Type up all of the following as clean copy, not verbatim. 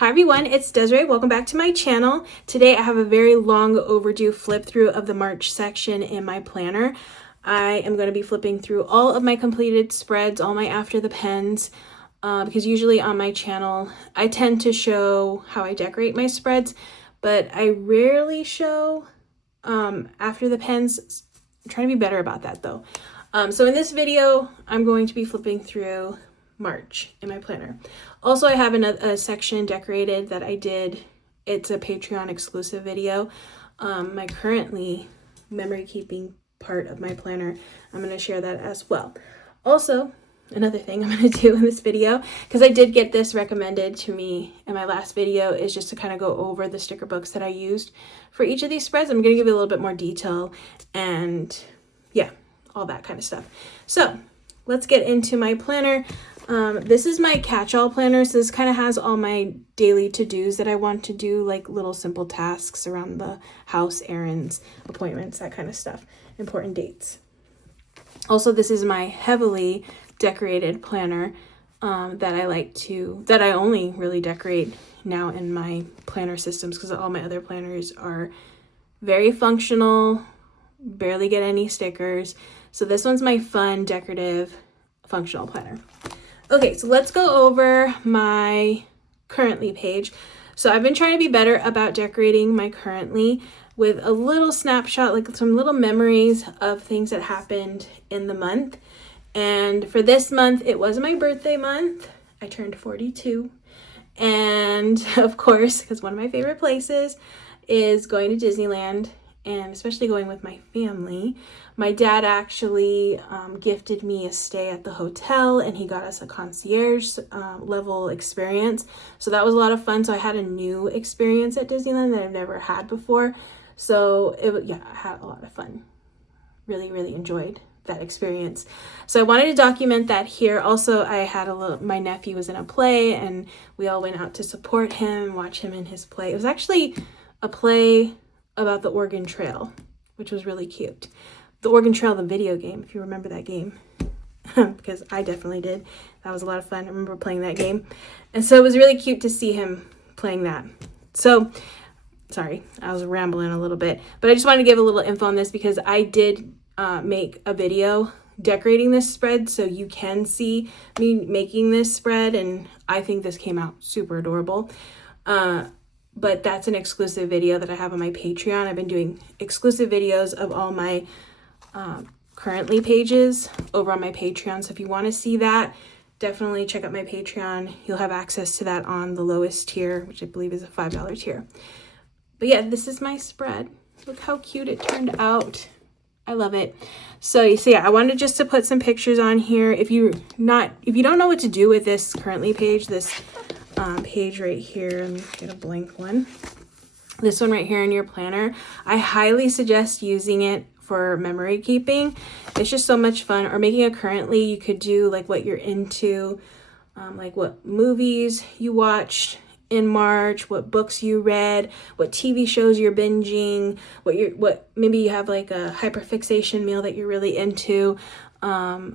Hi everyone, it's Desiree. Welcome back to my channel. Today I have a very long overdue flip through of the March section in my planner. I am going to be flipping through all of my completed spreads, all my after the pens, because usually on my channel I tend to show how I decorate my spreads, but I rarely show after the pens. I'm trying to be better about that though. So in this video, I'm going to be flipping through March in my planner. Also, I have a section decorated that I did. It's a Patreon exclusive video. My currently memory keeping part of my planner, I'm going to share that as well. Also, another thing I'm going to do in this video, because I did get this recommended to me in my last video, is just to kind of go over the sticker books that I used for each of these spreads. I'm going to give you a little bit more detail and yeah, all that kind of stuff. So let's get into my planner. This is my catch-all planner, so this kind of has all my daily to-dos that I want to do, like little simple tasks around the house, errands, appointments, that kind of stuff, important dates. Also, this is my heavily decorated planner that I only really decorate now in my planner systems, because all my other planners are very functional, barely get any stickers. So this one's my fun, decorative, functional planner. Okay, so let's go over my currently page. So I've been trying to be better about decorating my currently with a little snapshot, like some little memories of things that happened in the month. And for this month, it was my birthday month. I turned 42. And of course, because one of my favorite places is going to Disneyland, and especially going with my family. My dad actually gifted me a stay at the hotel, and he got us a concierge level experience. So that was a lot of fun. So I had a new experience at Disneyland that I've never had before. So I had a lot of fun. Really, really enjoyed that experience. So I wanted to document that here. Also, I had my nephew was in a play, and we all went out to support him, watch him in his play. It was actually a play about the Oregon Trail, which was really cute. The Oregon Trail, the video game, if you remember that game, because I definitely did. That was a lot of fun. I remember playing that game. And so it was really cute to see him playing that. So, sorry, I was rambling a little bit, but I just wanted to give a little info on this because I did make a video decorating this spread, so you can see me making this spread, and I think this came out super adorable. But that's an exclusive video that I have on my Patreon. I've been doing exclusive videos of all my currently pages over on my Patreon. So if you want to see that, definitely check out my Patreon. You'll have access to that on the lowest tier, which I believe is a $5 tier. But yeah, this is my spread. Look how cute it turned out. I love it. So yeah, I wanted just to put some pictures on here. If you don't know what to do with this currently page, this page right here, let me get a blank one. This one right here in your planner, I highly suggest using it for memory keeping. It's just so much fun. Or making a currently, you could do like what you're into, like what movies you watched in March, what books you read, what TV shows you're binging, what maybe you have like a hyperfixation meal that you're really into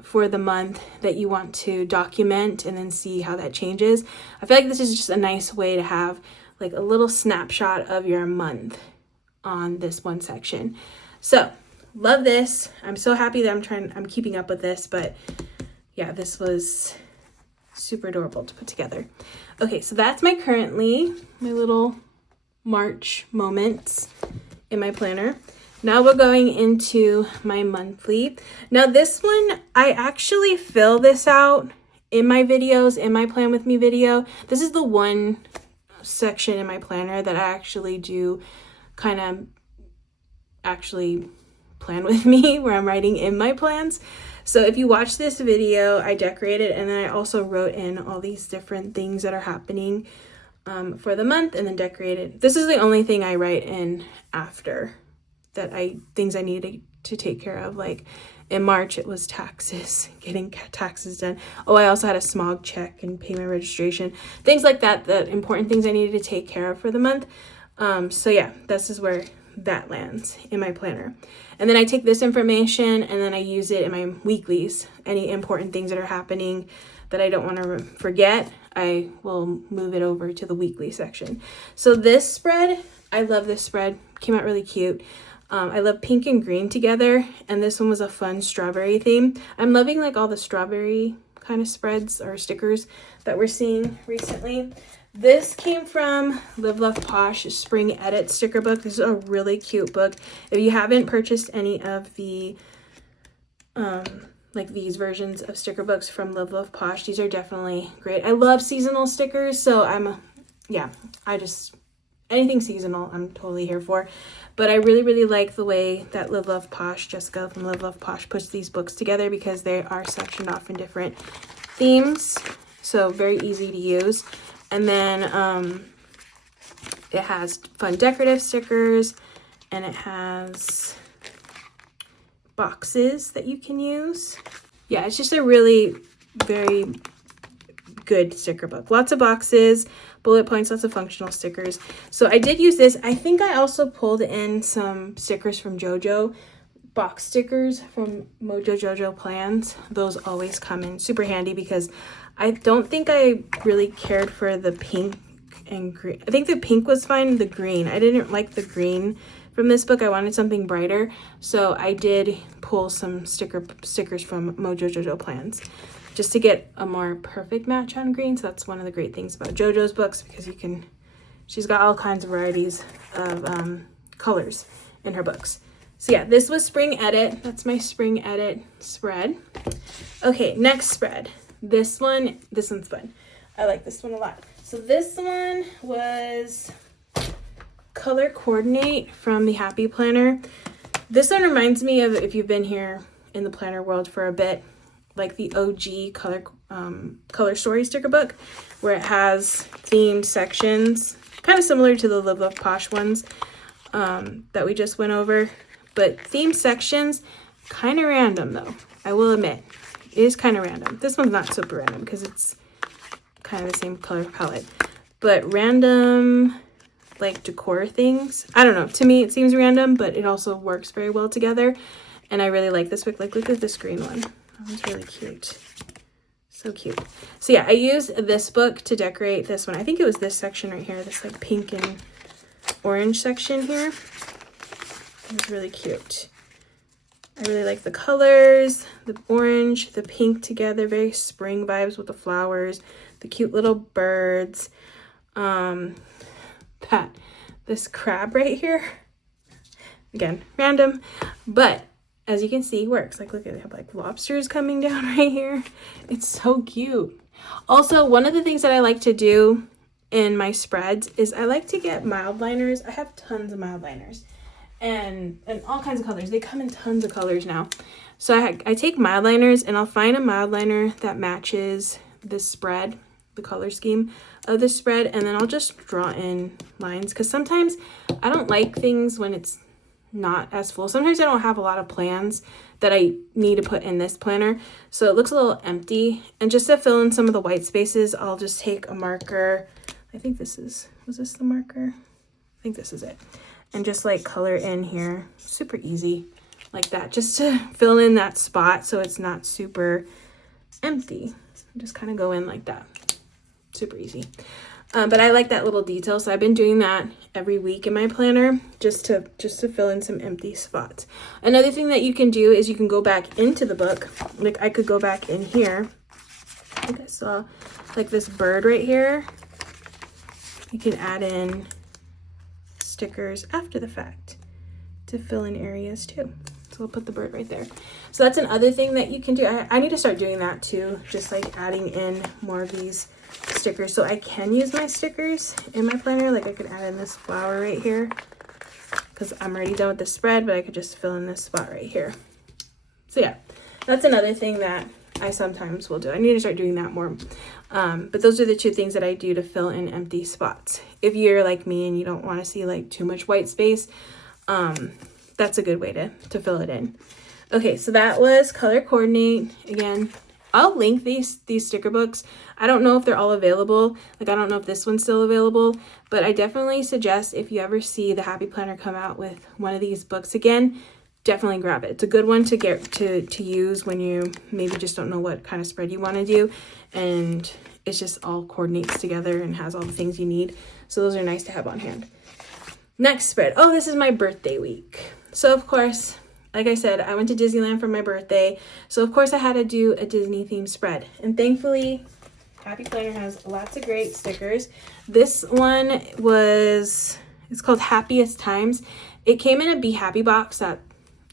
for the month that you want to document and then see how that changes. I feel like this is just a nice way to have like a little snapshot of your month on this one section. So love this. I'm so happy that I'm keeping up with this, but yeah, this was super adorable to put together. Okay, so that's my little March moments in my planner. Now we're going into my monthly. Now this one, I actually fill this out in my videos, in my plan with me video. This is the one section in my planner that I actually do kind of actually plan with me, where I'm writing in my plans. So if you watch this video, I decorated, and then I also wrote in all these different things that are happening for the month, and then decorated. This is the only thing I write in after that things I needed to take care of. Like in March, it was taxes, getting taxes done. Oh, I also had a smog check and payment registration, things like that, the important things I needed to take care of for the month. So yeah, this is where that lands in my planner. And then I take this information and then I use it in my weeklies. Any important things that are happening that I don't want to forget, I will move it over to the weekly section. So this spread, I love this spread. Came out really cute. I love pink and green together, and this one was a fun strawberry theme. I'm loving like all the strawberry kind of spreads or stickers that we're seeing recently. This came from Live Love Posh Spring Edit sticker book. This is a really cute book. If you haven't purchased any of the like these versions of sticker books from Live Love Posh, these are definitely great. I love seasonal stickers, so anything seasonal I'm totally here for. But I really like the way that Live Love Posh, Jessica from Live Love Posh, puts these books together because they are sectioned off in different themes, so very easy to use. And then it has fun decorative stickers, and it has boxes that you can use. Yeah, it's just a really very good sticker book. Lots of boxes, bullet points, lots of functional stickers. So I did use this. I think I also pulled in some stickers from Jojo, box stickers from Mojo Jojo plans. Those always come in super handy because I don't think I really cared for the pink and green. I think the pink was fine, the green. I didn't like the green from this book. I wanted something brighter. So I did pull some stickers from Mojo Jojo plans just to get a more perfect match on green. So that's one of the great things about Jojo's books, because she's got all kinds of varieties of colors in her books. So yeah, this was Spring Edit. That's my Spring Edit spread. Okay, next spread. This one's fun. I like this one a lot. So this one was Color Coordinate from the Happy Planner. This one reminds me of, if you've been here in the planner world for a bit, like the OG color story sticker book, where it has themed sections, kind of similar to the Live Love Posh ones that we just went over. But themed sections, kind of random though, I will admit. It is kind of random. This one's not super random because it's kind of the same color palette. But random, like decor things. I don't know. To me, it seems random, but it also works very well together. And I really like this book. Like, look at this green one. That one's really cute. So cute. So yeah, I used this book to decorate this one. I think it was this section right here. This like pink and orange section here. It was really cute. I really like the colors, the orange, the pink together, very spring vibes with the flowers, the cute little birds. This crab right here, again, random, but as you can see, works. Like, look at it, have like lobsters coming down right here. It's so cute. Also, one of the things that I like to do in my spreads is I like to get mild liners. I have tons of mild liners. And all kinds of colors. They come in tons of colors now. So I take mild liners, and I'll find a mild liner that matches this spread, the color scheme of the spread, and then I'll just draw in lines, because sometimes I don't like things when it's not as full. Sometimes I don't have a lot of plans that I need to put in this planner, so it looks a little empty. And just to fill in some of the white spaces, I'll just take a marker. I think was this the marker? I think this is it. And just like color in here, super easy like that, just to fill in that spot so it's not super empty. Just kind of go in like that, super easy. But I like that little detail, so I've been doing that every week in my planner just to fill in some empty spots. Another thing that you can do is you can go back into the book. Like, I could go back in here. I think I saw like this bird right here. You can add in stickers after the fact to fill in areas too. So we'll put the bird right there. So that's another thing that you can do. I need to start doing that too, just like adding in more of these stickers. So I can use my stickers in my planner. Like, I could add in this flower right here because I'm already done with the spread, but I could just fill in this spot right here. So yeah, that's another thing that I sometimes will do. I need to start doing that more. But those are the two things that I do to fill in empty spots. If you're like me and you don't want to see like too much white space, that's a good way to fill it in. Okay, so that was Color Coordinate. Again, I'll link these sticker books. I don't know if they're all available. Like, I don't know if this one's still available, but I definitely suggest if you ever see the Happy Planner come out with one of these books again, definitely grab it. It's a good one to get to use when you maybe just don't know what kind of spread you want to do, and it's just all coordinates together and has all the things you need. So those are nice to have on hand. Next spread. Oh, this is my birthday week. So of course, like I said, I went to Disneyland for my birthday. So of course I had to do a Disney themed spread. And thankfully, Happy Planner has lots of great stickers. This one was, it's called Happiest Times. It came in a Be Happy box that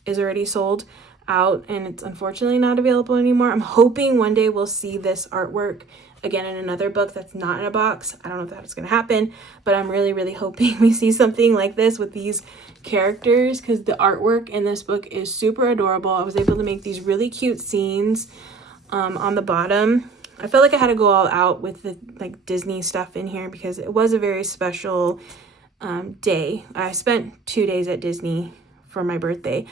is already sold out, and it's unfortunately not available anymore. I'm hoping one day we'll see this artwork again in another book that's not in a box. I don't know if that's going to happen, but I'm really, really hoping we see something like this with these characters, because the artwork in this book is super adorable. I was able to make these really cute scenes on the bottom. I felt like I had to go all out with the like Disney stuff in here because it was a very special day. I spent 2 days at Disney for my birthday,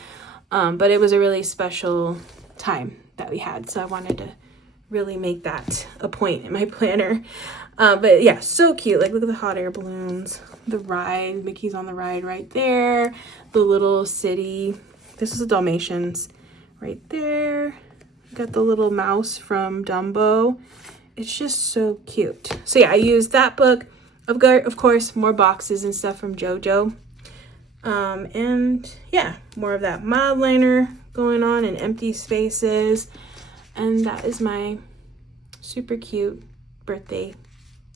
but it was a really special time that we had. So I wanted to really make that a point in my planner. But yeah, so cute. Like, look at the hot air balloons, the ride, Mickey's on the ride right there, the little city. This is the Dalmatians right there. Got the little mouse from Dumbo. It's just so cute. So yeah, I used that book. I've got, of course, more boxes and stuff from Jojo. And yeah, more of that mild liner going on and empty spaces. And that is my super cute birthday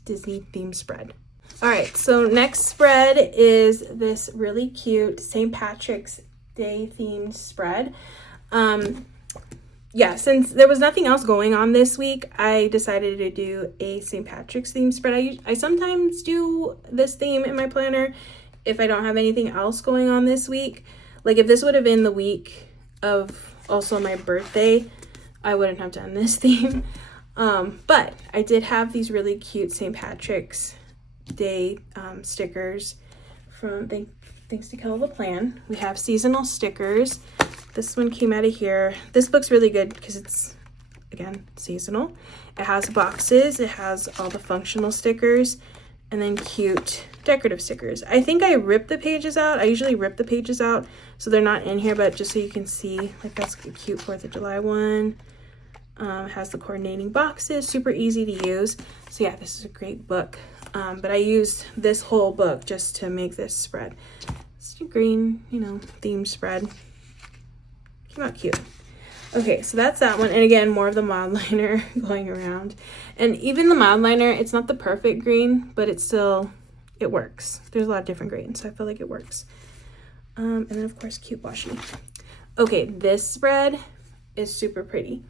Disney themed spread. All right, so next spread is this really cute St. Patrick's Day themed spread. Yeah, since there was nothing else going on this week, I decided to do a St. Patrick's theme spread. I sometimes do this theme in my planner if I don't have anything else going on this week. Like, if this would have been the week of also my birthday, I wouldn't have done this theme. But I did have these really cute St. Patrick's Day stickers from thanks to KellofaPlan. We have seasonal stickers. This one came out of here. This book's really good because it's, again, seasonal. It has boxes, it has all the functional stickers, and then cute decorative stickers. I think I ripped the pages out. I usually rip the pages out so they're not in here, but just so you can see, like, that's a cute 4th of July one. It has the coordinating boxes, super easy to use. So yeah, this is a great book. But I used this whole book just to make this spread. It's a green, theme spread. Came out cute. Okay, so that's that one. And again, more of the mild liner going around. And even the mild liner, it's not the perfect green, but it works. There's a lot of different greens, so I feel like it works. And then, of course, cute washi. Okay, this spread is super pretty.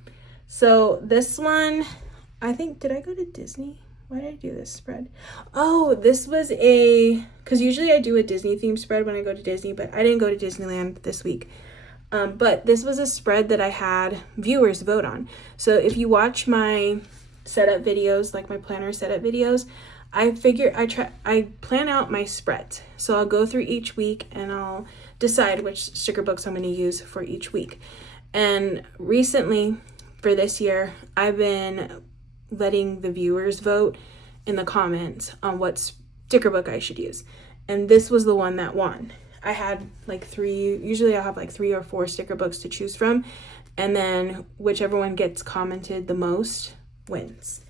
So this one, I think, did I go to Disney? Why did I do this spread? Oh, this was because usually I do a Disney themed spread when I go to Disney, but I didn't go to Disneyland this week. But this was a spread that I had viewers vote on. So if you watch my setup videos, like my planner setup videos, I plan out my spreads. So I'll go through each week and I'll decide which sticker books I'm going to use for each week. And recently, for this year, I've been letting the viewers vote in the comments on what sticker book I should use. And this was the one that won. I had like 3, usually I have like 3 or 4 sticker books to choose from, and then whichever one gets commented the most wins,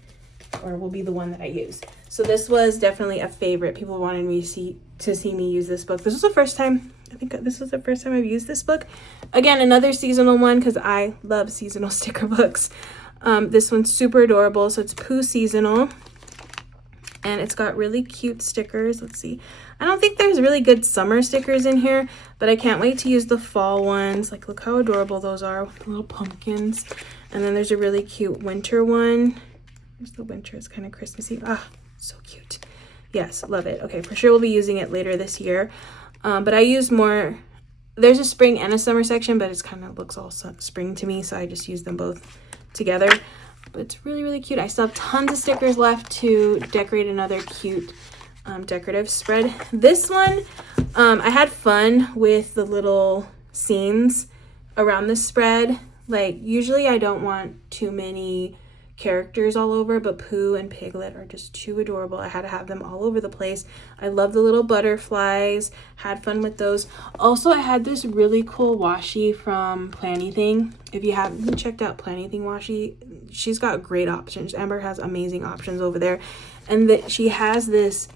or will be the one that I use. So this was definitely a favorite. People wanted me to see me use this book. This was the first time, I think this was the first time I've used this book. Again, another seasonal one because I love seasonal sticker books. This one's super adorable. So it's Pooh seasonal, and it's got really cute stickers. Let's see. I don't think there's really good summer stickers in here, but I can't wait to use the fall ones. Like, look how adorable those are with the little pumpkins. And then there's a really cute winter one. There's the winter. It's kind of Christmassy. Ah, so cute. Yes, love it. Okay, for sure we'll be using it later this year. But I use more. There's a spring and a summer section, but it's kind of looks all spring to me, so I just use them both together. But it's really, really cute. I still have tons of stickers left to decorate another cute decorative spread. This one, I had fun with the little scenes around the spread. Like, usually I don't want too many characters all over, but Pooh and Piglet are just too adorable. I had to have them all over the place. I love the little butterflies, had fun with those. Also, I had this really cool washi from Planything. If you haven't checked out Planything washi, she's got great options. Amber has amazing options over there. And that she has this,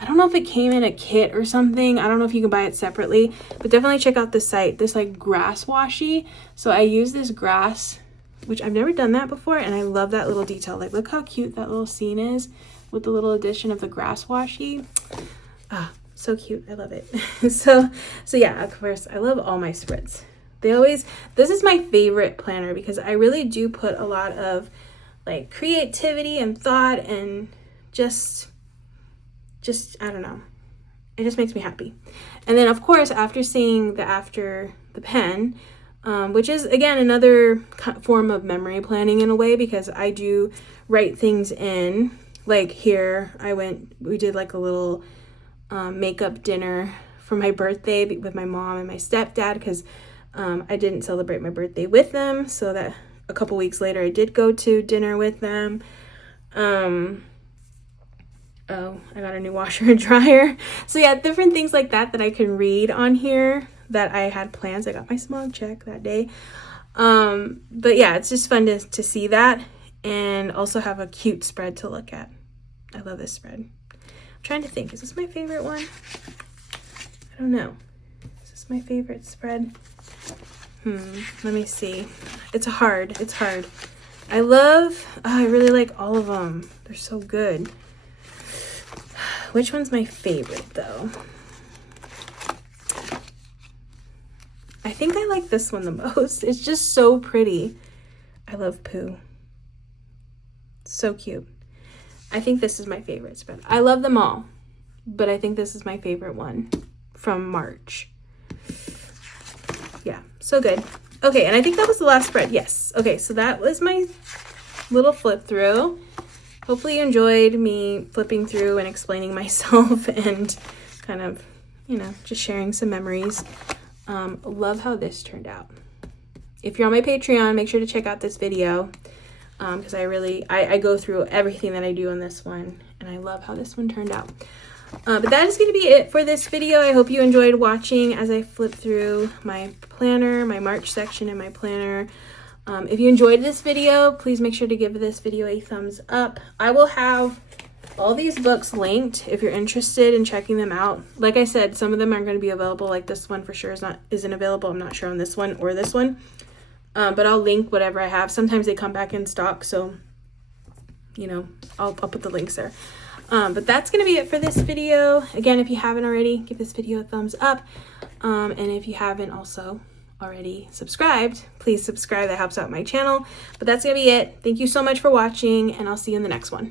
I don't know if it came in a kit or something. I don't know if you can buy it separately, but definitely check out the site. This like grass washi. So I use this grass, which I've never done that before, and I love that little detail. Like, look how cute that little scene is with the little addition of the grass washi. Ah, so cute. I love it. So yeah, of course, I love all my spreads. This is my favorite planner because I really do put a lot of like creativity and thought and just I don't know. It just makes me happy. And then of course, after seeing After the Pen, which is again another form of memory planning in a way, because I do write things in. Like here, we did like a little makeup dinner for my birthday with my mom and my stepdad, because I didn't celebrate my birthday with them, so that a couple weeks later I did go to dinner with them. Oh, I got a new washer and dryer. So yeah, different things like that I can read on here that I had plans. I got my smog check that day. But yeah, it's just fun to see that, and also have a cute spread to look at. I love this spread. I'm trying to think, is this my favorite one? I don't know. Is this my favorite spread? Let me see. It's hard. I really like all of them. They're so good. Which one's my favorite though? I think I like this one the most. It's just so pretty. I love Pooh. So cute. I think this is my favorite spread. I love them all, but I think this is my favorite one from March. Yeah, so good. Okay, and I think that was the last spread. Yes. Okay, so that was my little flip through. Hopefully you enjoyed me flipping through and explaining myself and kind of, just sharing some memories. Love how this turned out. If you're on my Patreon, make sure to check out this video, because I go through everything that I do on this one, and I love how this one turned out. But that is going to be it for this video. I hope you enjoyed watching as I flip through my planner, my March section in my planner. If you enjoyed this video, please make sure to give this video a thumbs up. I will have all these books linked if you're interested in checking them out. Like I said, some of them aren't going to be available. Like this one for sure isn't available. I'm not sure on this one or this one. But I'll link whatever I have. Sometimes they come back in stock, so I'll put the links there. But that's going to be it for this video. Again, if you haven't already, give this video a thumbs up. And if you haven't also already subscribed, please subscribe. That helps out my channel. But that's going to be it. Thank you so much for watching, and I'll see you in the next one.